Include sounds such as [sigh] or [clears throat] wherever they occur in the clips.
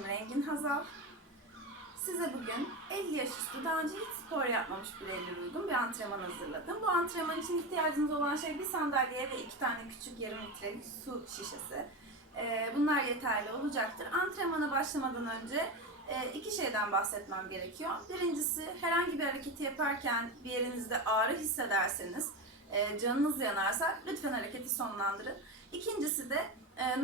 adım Rengin Hazal. Size bugün 50 yaş üstü daha önce hiç spor yapmamış bireylere uygun bir antrenman hazırladım. Bu antrenman için ihtiyacınız olan şey bir sandalye ve iki tane küçük yarım litrelik su şişesi. Ee, bunlar yeterli olacaktır. Antrenmana başlamadan önce e, iki şeyden bahsetmem gerekiyor. Birincisi herhangi bir hareketi yaparken bir yerinizde ağrı hissederseniz, e, canınız yanarsa lütfen hareketi sonlandırın. İkincisi de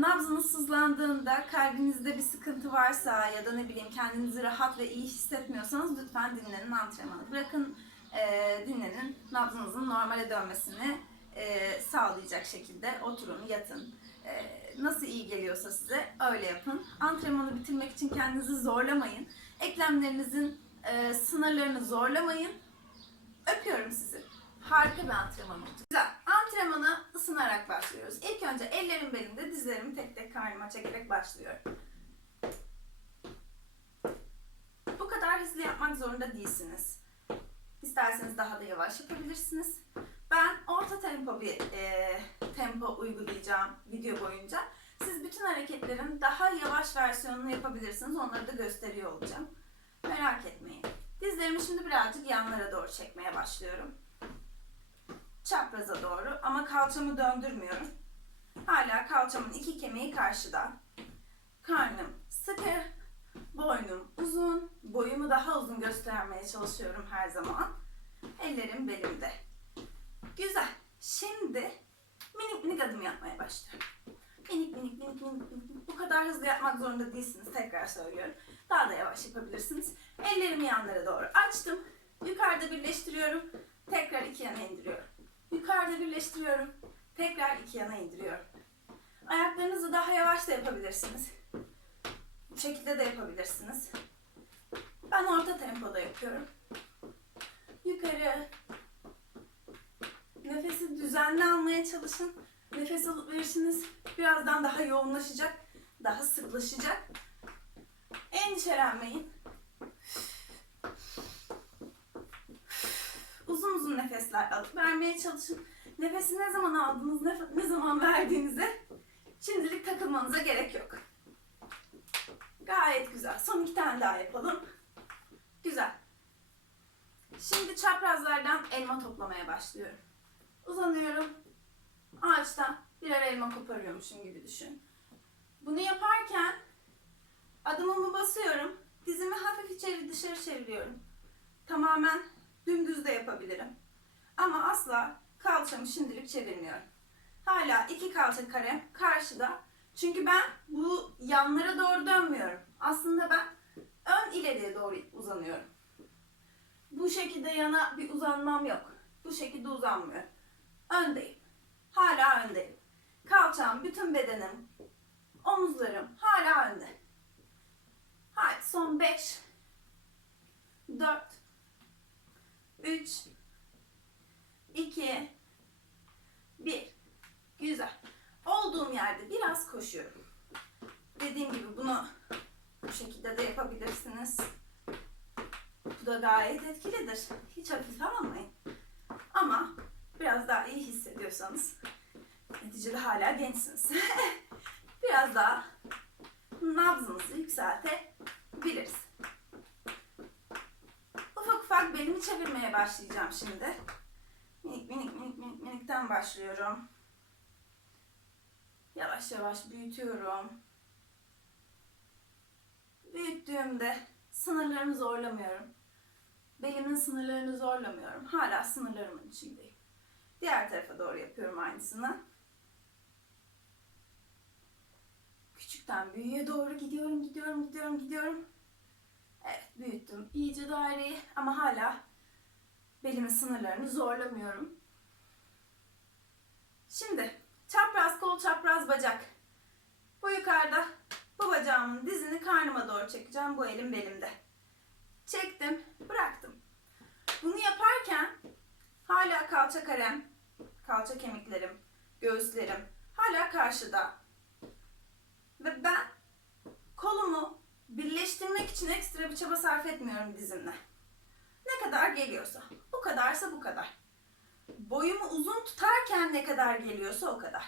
nabzınız sızlandığında kalbinizde bir sıkıntı varsa ya da ne bileyim kendinizi rahat ve iyi hissetmiyorsanız lütfen dinlenin antrenmanı. Bırakın e, dinlenin nabzınızın normale dönmesini e, sağlayacak şekilde oturun, yatın. E, nasıl iyi geliyorsa size öyle yapın. Antrenmanı bitirmek için kendinizi zorlamayın. Eklemlerinizin e, sınırlarını zorlamayın. Öpüyorum sizi. Harika bir antrenman olacak. Güzel. Antrenmana ısınarak başlıyoruz. İlk önce ellerim belimde, dizlerimi tek tek karnıma çekerek başlıyorum. Bu kadar hızlı yapmak zorunda değilsiniz. İsterseniz daha da yavaş yapabilirsiniz. Ben orta tempo bir e, tempo uygulayacağım video boyunca. Siz bütün hareketlerin daha yavaş versiyonunu yapabilirsiniz. Onları da gösteriyor olacağım. Merak etmeyin. Dizlerimi şimdi birazcık yanlara doğru çekmeye başlıyorum çapraza doğru ama kalçamı döndürmüyorum. Hala kalçamın iki kemiği karşıda. Karnım sıkı, boynum uzun, boyumu daha uzun göstermeye çalışıyorum her zaman. Ellerim belimde. Güzel. Şimdi minik minik adım yapmaya başlıyorum. Minik minik minik minik minik. Bu kadar hızlı yapmak zorunda değilsiniz. Tekrar söylüyorum. Daha da yavaş yapabilirsiniz. Ellerimi yanlara doğru açtım. Yukarıda birleştiriyorum. Tekrar iki yana indiriyorum. Yukarıda birleştiriyorum. Tekrar iki yana indiriyorum. Ayaklarınızı daha yavaş da yapabilirsiniz. Bu şekilde de yapabilirsiniz. Ben orta tempoda yapıyorum. Yukarı. Nefesi düzenli almaya çalışın. Nefes alıp verişiniz birazdan daha yoğunlaşacak, daha sıklaşacak. Endişelenmeyin. Uzun uzun nefesler alıp vermeye çalışın. Nefesi ne zaman aldınız, ne, zaman verdiğinize şimdilik takılmanıza gerek yok. Gayet güzel. Son iki tane daha yapalım. Güzel. Şimdi çaprazlardan elma toplamaya başlıyorum. Uzanıyorum. Ağaçtan birer elma koparıyormuşum gibi düşün. Bunu yaparken adımımı basıyorum. Dizimi hafif içeri dışarı çeviriyorum. Tamamen Dümdüz de yapabilirim. Ama asla kalçamı şimdilik çevirmiyorum. Hala iki kalça karem karşıda. Çünkü ben bu yanlara doğru dönmüyorum. Aslında ben ön ileriye doğru uzanıyorum. Bu şekilde yana bir uzanmam yok. Bu şekilde uzanmıyorum. Öndeyim. Hala öndeyim. Kalçam, bütün bedenim, omuzlarım hala önde. Haydi son 5 4 3 2 1 Güzel. Olduğum yerde biraz koşuyorum. Dediğim gibi bunu bu şekilde de yapabilirsiniz. Bu da gayet etkilidir. Hiç hafife almayın. Ama biraz daha iyi hissediyorsanız neticede hala gençsiniz. [laughs] biraz daha nabzınızı yükseltebiliriz belimi çevirmeye başlayacağım şimdi. Minik minik minik minik minikten başlıyorum. Yavaş yavaş büyütüyorum. Büyüttüğümde sınırlarımı zorlamıyorum. Belimin sınırlarını zorlamıyorum. Hala sınırlarımın içindeyim. Diğer tarafa doğru yapıyorum aynısını. Küçükten büyüğe doğru gidiyorum, gidiyorum, gidiyorum, gidiyorum. Evet büyüttüm iyice daireyi ama hala belimin sınırlarını zorlamıyorum. Şimdi çapraz kol çapraz bacak. Bu yukarıda bu bacağımın dizini karnıma doğru çekeceğim. Bu elim belimde. Çektim, bıraktım. Bunu yaparken hala kalça karem, kalça kemiklerim, göğüslerim hala karşıda. Ve ben ekstra bir çaba sarf etmiyorum dizimle. Ne kadar geliyorsa. Bu kadarsa bu kadar. Boyumu uzun tutarken ne kadar geliyorsa o kadar.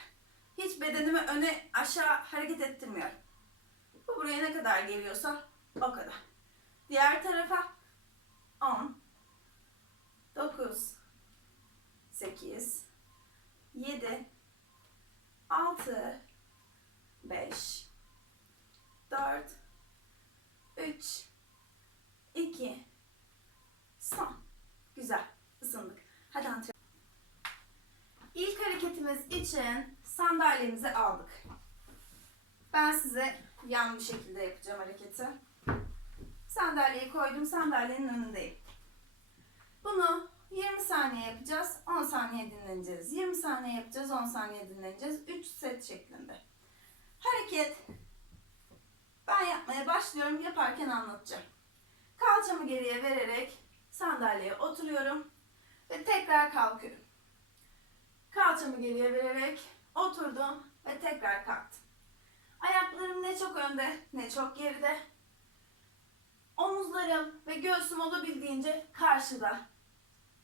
Hiç bedenimi öne aşağı hareket ettirmiyorum. Bu buraya ne kadar geliyorsa o kadar. Diğer tarafa 10 9 8 7 6 5 4 3 2 son. Güzel. Isındık. Hadi antrenman. İlk hareketimiz için sandalyemizi aldık. Ben size yan bir şekilde yapacağım hareketi. Sandalyeyi koydum, sandalyenin önündeyim. Bunu 20 saniye yapacağız, 10 saniye dinleneceğiz. 20 saniye yapacağız, 10 saniye dinleneceğiz. 3 set şeklinde. Hareket ben yapmaya başlıyorum, yaparken anlatacağım. Kalçamı geriye vererek sandalyeye oturuyorum ve tekrar kalkıyorum. Kalçamı geriye vererek oturdum ve tekrar kalktım. Ayaklarım ne çok önde ne çok geride. Omuzlarım ve göğsüm olabildiğince karşıda.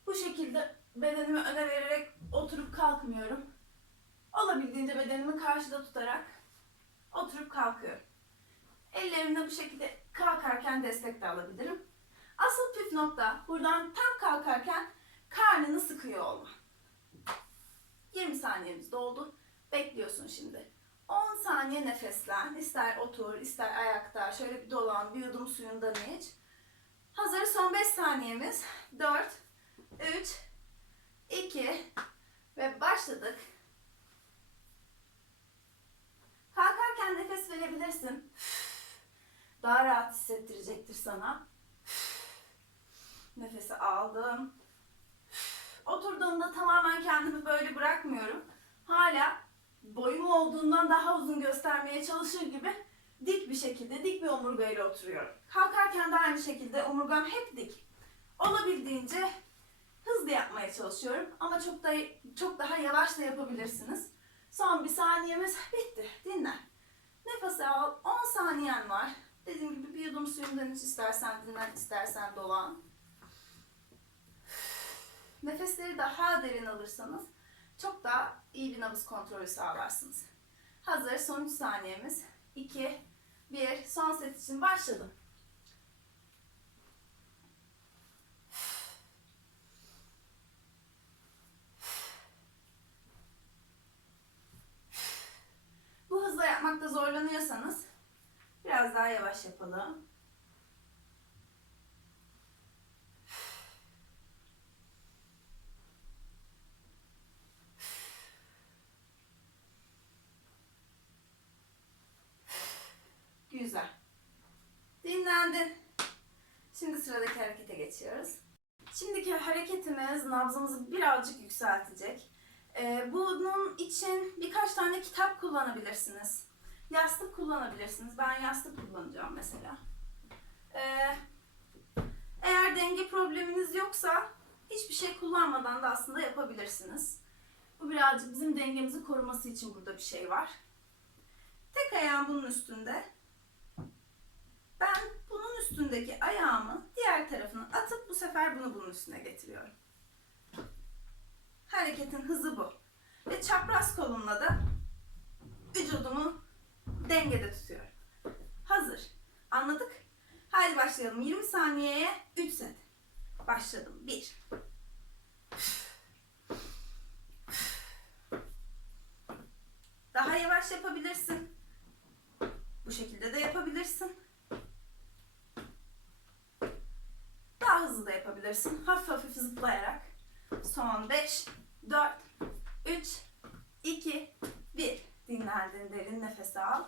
Bu şekilde bedenimi öne vererek oturup kalkmıyorum. Olabildiğince bedenimi karşıda tutarak oturup kalkıyorum. Ellerimle bu şekilde kalkarken destek de alabilirim. Asıl püf nokta buradan tam kalkarken karnını sıkıyor olma. 20 saniyemiz doldu. Bekliyorsun şimdi. 10 saniye nefeslen. İster otur, ister ayakta. Şöyle bir dolan, bir yudum suyundan iç. Hazır son 5 saniyemiz. 4, 3, 2 ve başladık. Kalkarken nefes verebilirsin. Daha rahat hissettirecektir sana. [sighs] Nefesi aldım. [sighs] Oturduğumda tamamen kendimi böyle bırakmıyorum. Hala boyum olduğundan daha uzun göstermeye çalışır gibi dik bir şekilde, dik bir omurgayla oturuyorum. Kalkarken de aynı şekilde omurgam hep dik. Olabildiğince hızlı yapmaya çalışıyorum ama çok da çok daha yavaş da yapabilirsiniz. Son bir saniyemiz bitti. Dinlen. Nefes al. 10 saniyen var. Dediğim gibi bir yudum suyundan iç istersen dinlen, istersen dolan. Nefesleri daha derin alırsanız çok daha iyi bir nabız kontrolü sağlarsınız. Hazır. Son 3 saniyemiz. 2, 1. Son set için başladım. Bu hızla yapmakta zorlanıyorsanız biraz daha yavaş yapalım. Güzel. Dinlendin. Şimdi sıradaki harekete geçiyoruz. Şimdiki hareketimiz nabzımızı birazcık yükseltecek. Ee, bunun için birkaç tane kitap kullanabilirsiniz. Yastık kullanabilirsiniz. Ben yastık kullanacağım mesela. Ee, eğer denge probleminiz yoksa hiçbir şey kullanmadan da aslında yapabilirsiniz. Bu birazcık bizim dengemizi koruması için burada bir şey var. Tek ayağım bunun üstünde. Ben bunun üstündeki ayağımı diğer tarafına atıp bu sefer bunu bunun üstüne getiriyorum. Hareketin hızı bu. Ve çapraz kolumla da vücudumu dengede tutuyorum. Hazır. Anladık? Haydi başlayalım. 20 saniyeye 3 set. Başladım. 1 Daha yavaş yapabilirsin. Bu şekilde de yapabilirsin. Daha hızlı da yapabilirsin. Hafif hafif zıplayarak. Son 5, 4, 3, 2, 1. Dinlendin derin nefes al.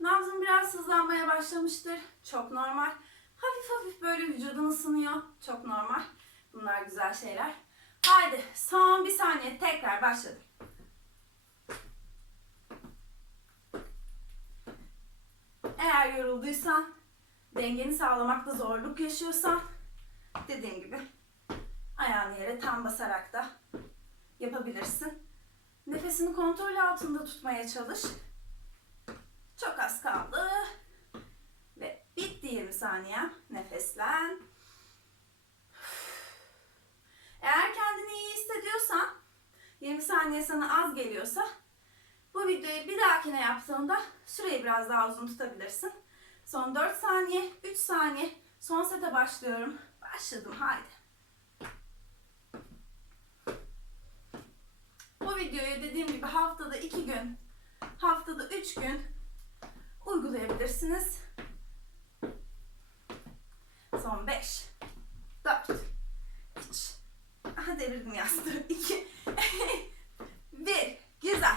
Nabzın biraz hızlanmaya başlamıştır. Çok normal. Hafif hafif böyle vücudun ısınıyor. Çok normal. Bunlar güzel şeyler. Haydi son bir saniye tekrar başladık. Eğer yorulduysan, dengeni sağlamakta zorluk yaşıyorsan, dediğim gibi ayağını yere tam basarak da yapabilirsin. Nefesini kontrol altında tutmaya çalış. Çok az kaldı. Ve bitti 20 saniye. Nefeslen. Eğer kendini iyi hissediyorsan, 20 saniye sana az geliyorsa Bu videoyu bir dahakine yaptığında süreyi biraz daha uzun tutabilirsin. Son 4 saniye, 3 saniye. Son sete başlıyorum. Başladım haydi. Bu videoyu dediğim gibi haftada 2 gün, haftada 3 gün uygulayabilirsiniz. Son 5, 4, 3, aha devirdim yastığı, [laughs] 2, 1, [laughs] güzel.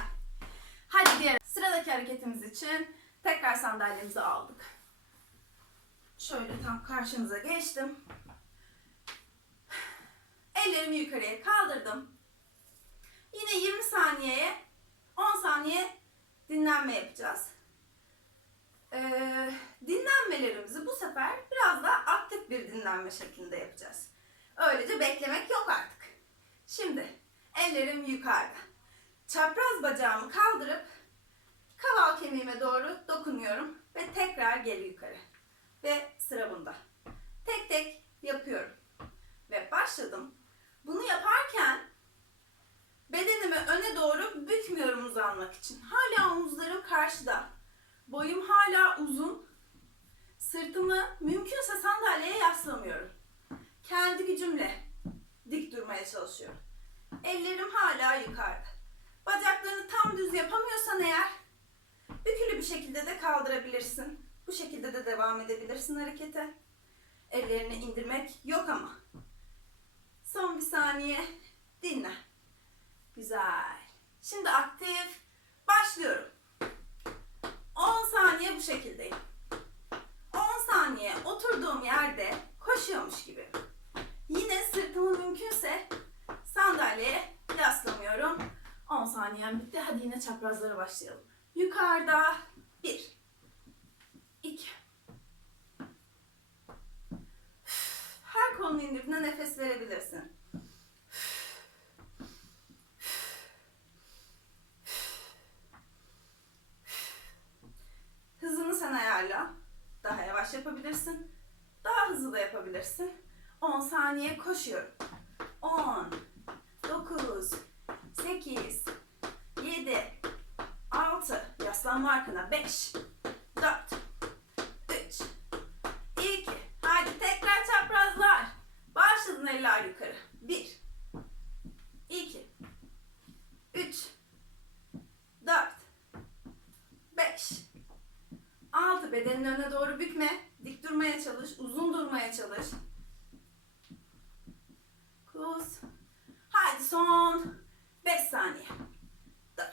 Hadi diğer sıradaki hareketimiz için tekrar sandalyemizi aldık. Şöyle tam karşınıza geçtim. Ellerimi yukarıya kaldırdım. Yine 20 saniyeye 10 saniye dinlenme yapacağız. Ee, dinlenmelerimizi bu sefer biraz daha aktif bir dinlenme şeklinde yapacağız. Öylece beklemek yok artık. Şimdi ellerim yukarıda. Çapraz bacağımı kaldırıp kaval kemiğime doğru dokunuyorum ve tekrar geri yukarı. Ve sıra bunda. Tek tek yapıyorum. Ve başladım. Bunu yaparken bedenimi öne doğru bükmüyorum uzanmak için. Hala omuzlarım karşıda. Boyum hala uzun. Sırtımı mümkünse sandalyeye yaslamıyorum. Kendi gücümle dik durmaya çalışıyorum. Ellerim hala yukarıda. Bacaklarını tam düz yapamıyorsan eğer bükülü bir şekilde de kaldırabilirsin. Bu şekilde de devam edebilirsin harekete. Ellerini indirmek yok ama. Son bir saniye dinle. Güzel. Şimdi aktif. Başlıyorum. 10 saniye bu şekildeyim. 10 saniye oturduğum yerde koşuyormuş gibi. Yine sırtımı mümkünse sandalyeye yaslamıyorum. 10 saniyem bitti. Hadi yine çaprazlara başlayalım. Yukarıda 1 2 Her kolunu indirdiğinde nefes verebilirsin. Sen ayarla. Daha yavaş yapabilirsin. Daha hızlı da yapabilirsin. 10 saniye koşuyorum. 10 9 8 7 6 Yaslanma arkana 5 4 3 2 Hadi tekrar çaprazlar. Başladın eller yukarı. 1 2 3 4 5 6 bedenin önüne doğru bükme. Dik durmaya çalış. Uzun durmaya çalış. Kuz. Hadi son 5 saniye. 4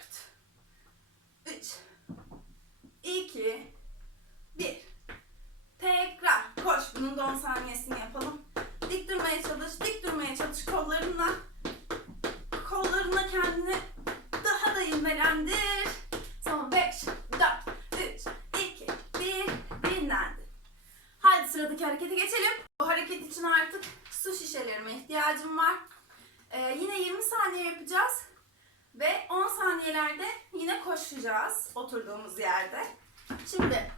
3 2 1 Tekrar koş. Bunun da 10 saniyesini yapalım. Dik durmaya çalış. Dik durmaya çalış kollarınla. Kollarına kendini daha da inmelendir. Son 5 4 3 2 1 dinlendin. Hadi sıradaki harekete geçelim. Bu hareket için artık su şişelerime ihtiyacım var. Ee, yine 20 saniye yapacağız. Ve 10 saniyelerde yine koşacağız oturduğumuz yerde. Şimdi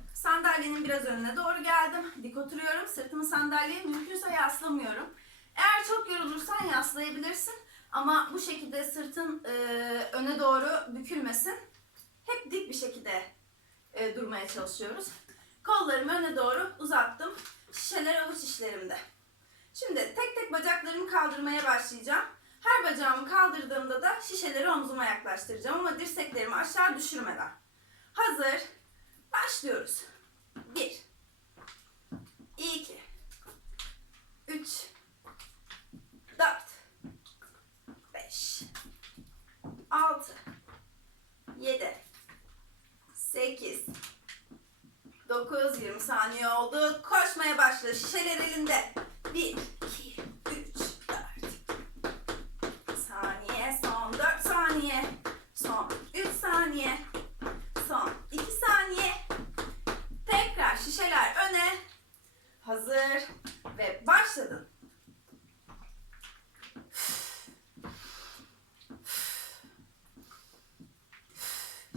doğru geldim. Dik oturuyorum. Sırtımı sandalyeye mümkünse yaslamıyorum. Eğer çok yorulursan yaslayabilirsin. Ama bu şekilde sırtın e, öne doğru bükülmesin. Hep dik bir şekilde e, durmaya çalışıyoruz. Kollarımı öne doğru uzattım. Şişeler avuç içlerimde. Şimdi tek tek bacaklarımı kaldırmaya başlayacağım. Her bacağımı kaldırdığımda da şişeleri omzuma yaklaştıracağım ama dirseklerimi aşağı düşürmeden. Hazır. Başlıyoruz. 1 2 3 4 5 6 7 8 9 20 saniye oldu. Koşmaya başla. Şişeler elinde. 1 2 3 4 saniye. Son 4 saniye. Son 3 saniye. Son 2 saniye. Tekrar şişeler öne. Hazır. Ve başladın.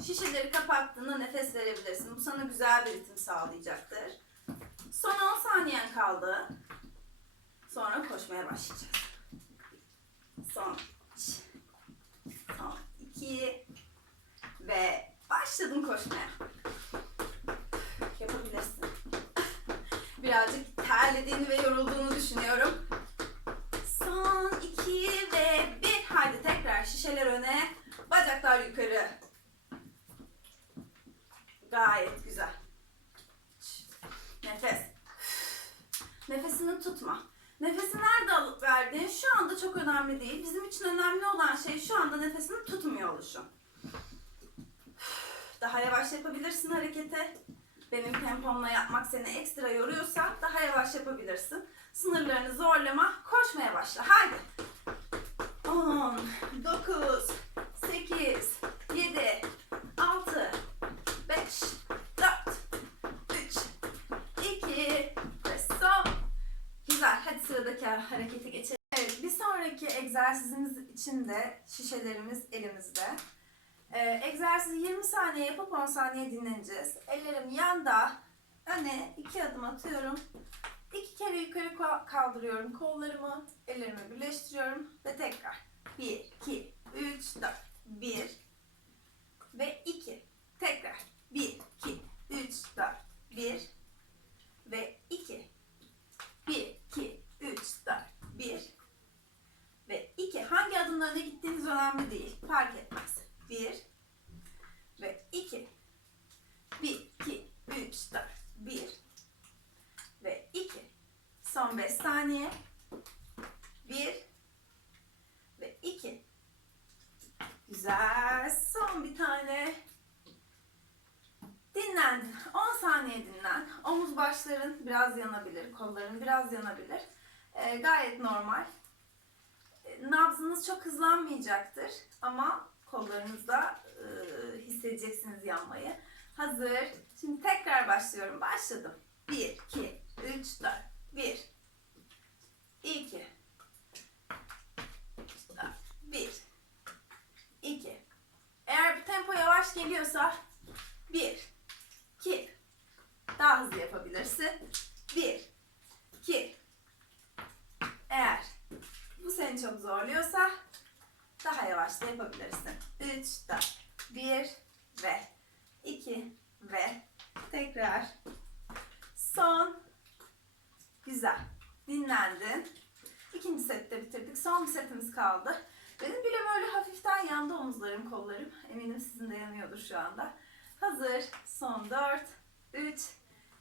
Şişeleri kapattığında nefes verebilirsin. Bu sana güzel bir ritim sağlayacaktır. Son 10 saniyen kaldı. Sonra koşmaya başlayacağız. Son 3, son 2 Ve başladım koşmaya. Yapabilirsin. Birazcık terlediğini ve yorulduğunu düşünüyorum. Son iki ve bir. Haydi tekrar şişeler öne. Bacaklar yukarı. Gayet güzel. Nefes. Nefesini tutma. Nefesi nerede alıp verdiğin şu anda çok önemli değil. Bizim için önemli olan şey şu anda nefesini tutmuyor oluşun. Daha yavaş yapabilirsin hareketi. Benim tempomla yapmak seni ekstra yoruyorsa daha yapabilirsin. Sınırlarını zorlama, koşmaya başla. Haydi. 10, 9, 8, 7, 6, 5, 4, 3, 2 ve son. Güzel. Hadi sıradaki harekete geçelim. Evet, bir sonraki egzersizimiz için de şişelerimiz elimizde. Ee, egzersizi 20 saniye yapıp 10 saniye dinleneceğiz. Ellerim yanda. Öne iki adım atıyorum. İki kere yukarı kaldırıyorum kollarımı. Ellerimi birleştiriyorum. Ve tekrar. 1, 2, 3, 4. 1 ve 2. Tekrar. 1, 2, 3, 4. 1 ve 2. 1, 2, 3, 4, 1 ve 2. Hangi adımla öne gittiğiniz önemli değil. Fark etmez. 1 ve 2. 1, 2, 3, 4, 1 ve 2. Son 5 saniye. 1 ve 2. Güzel. Son bir tane. Dinlendin. 10 saniye dinlen. Omuz başların biraz yanabilir, kolların biraz yanabilir. Ee, gayet normal. Ee, Nabzınız çok hızlanmayacaktır ama kollarınızda e, hissedeceksiniz yanmayı. Hazır. Şimdi tekrar başlıyorum. Başladım. 1, 2, 3, 4. 1, 2, 4, 1, 2. Eğer bu tempo yavaş geliyorsa 1, 2. Daha hızlı yapabilirsin. 1, 2. Eğer bu seni çok zorluyorsa daha yavaş da yapabilirsin. 3, 4, 1 ve 2 ve tekrar son. Güzel. Dinlendin. İkinci sette bitirdik. Son bir setimiz kaldı. Benim bile böyle hafiften yandı omuzlarım, kollarım. Eminim sizin de yanıyordur şu anda. Hazır. Son 4, 3,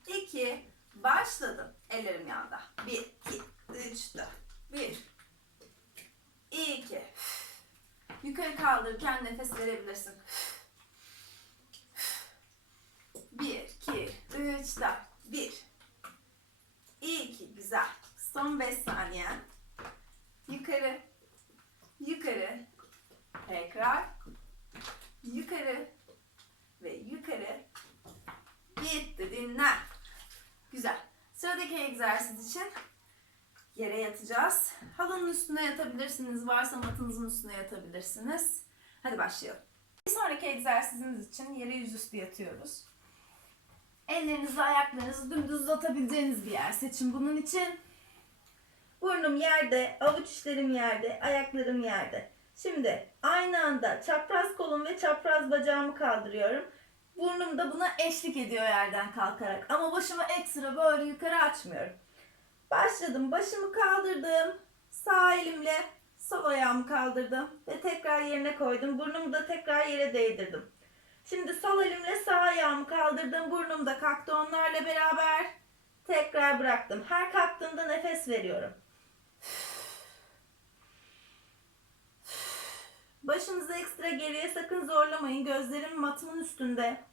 2, başladım. Ellerim yanda. 1, 2, 3, 4, 1, 2. Yukarı kaldırırken nefes verebilirsin. 1, 2, 3, 4, 1, 2. Güzel. Son 5 saniye. Yukarı, yukarı, tekrar, yukarı ve yukarı. Bitti, dinlen. Güzel. Sıradaki egzersiz için yere yatacağız. Halının üstüne yatabilirsiniz. Varsa matınızın üstüne yatabilirsiniz. Hadi başlayalım. Bir sonraki egzersizimiz için yere yüzüstü yatıyoruz. Ellerinizi, ayaklarınızı dümdüz uzatabileceğiniz bir yer seçin bunun için. Burnum yerde, avuç içlerim yerde, ayaklarım yerde. Şimdi aynı anda çapraz kolum ve çapraz bacağımı kaldırıyorum. Burnum da buna eşlik ediyor yerden kalkarak. Ama başımı ekstra böyle yukarı açmıyorum. Başladım. Başımı kaldırdım. Sağ elimle sol ayağımı kaldırdım. Ve tekrar yerine koydum. Burnumu da tekrar yere değdirdim. Şimdi sol elimle sağ ayağımı kaldırdım. Burnum da kalktı onlarla beraber. Tekrar bıraktım. Her kalktığımda nefes veriyorum. Başınızı ekstra geriye sakın zorlamayın. Gözlerim matımın üstünde.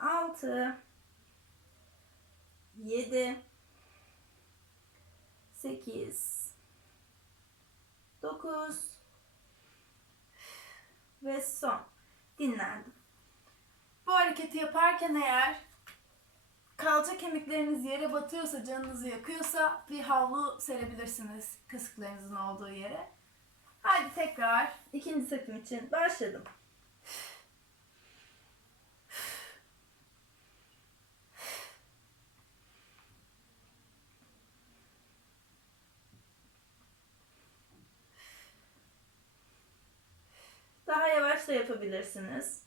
6 7 8 9 ve son. Dinlendim. Bu hareketi yaparken eğer kalça kemikleriniz yere batıyorsa, canınızı yakıyorsa bir havlu serebilirsiniz kasıklarınızın olduğu yere. Hadi tekrar ikinci setim için başladım. Da yapabilirsiniz.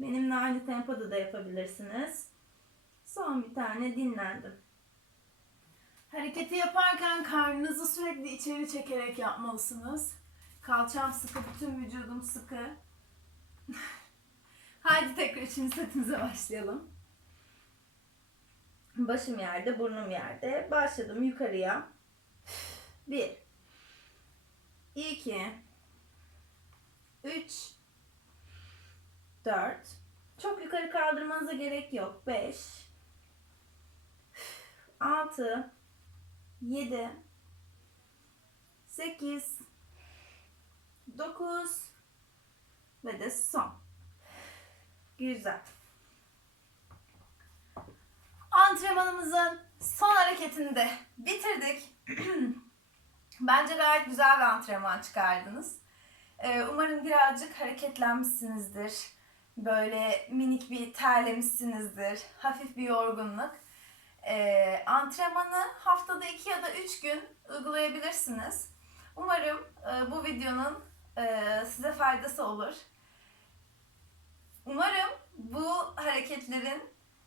Benimle aynı tempoda da yapabilirsiniz. Son bir tane dinlendim. Hareketi yaparken karnınızı sürekli içeri çekerek yapmalısınız. Kalçam sıkı, bütün vücudum sıkı. [laughs] Haydi tekrar üçüncü setimize başlayalım. Başım yerde, burnum yerde. Başladım yukarıya. Bir. iki, Üç. Dört. Çok yukarı kaldırmanıza gerek yok. Beş. Altı. Yedi. Sekiz. Dokuz. Ve de son. Güzel. Antrenmanımızın son hareketini de bitirdik. [clears throat] Bence gayet güzel bir antrenman çıkardınız. Ee, umarım birazcık hareketlenmişsinizdir. Böyle minik bir terlemişsinizdir. Hafif bir yorgunluk. Ee, antrenmanı haftada 2 ya da 3 gün uygulayabilirsiniz. Umarım e, bu videonun e, size faydası olur. Umarım bu hareketlerin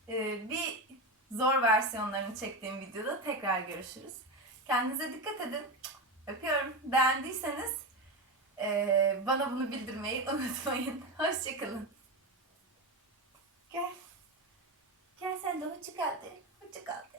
e, bir zor versiyonlarını çektiğim videoda tekrar görüşürüz. Kendinize dikkat edin. Öpüyorum. Beğendiyseniz e, bana bunu bildirmeyi [laughs] unutmayın. Hoşçakalın. Gel. Gel sen de hoşça kal de. Hoşça kal de.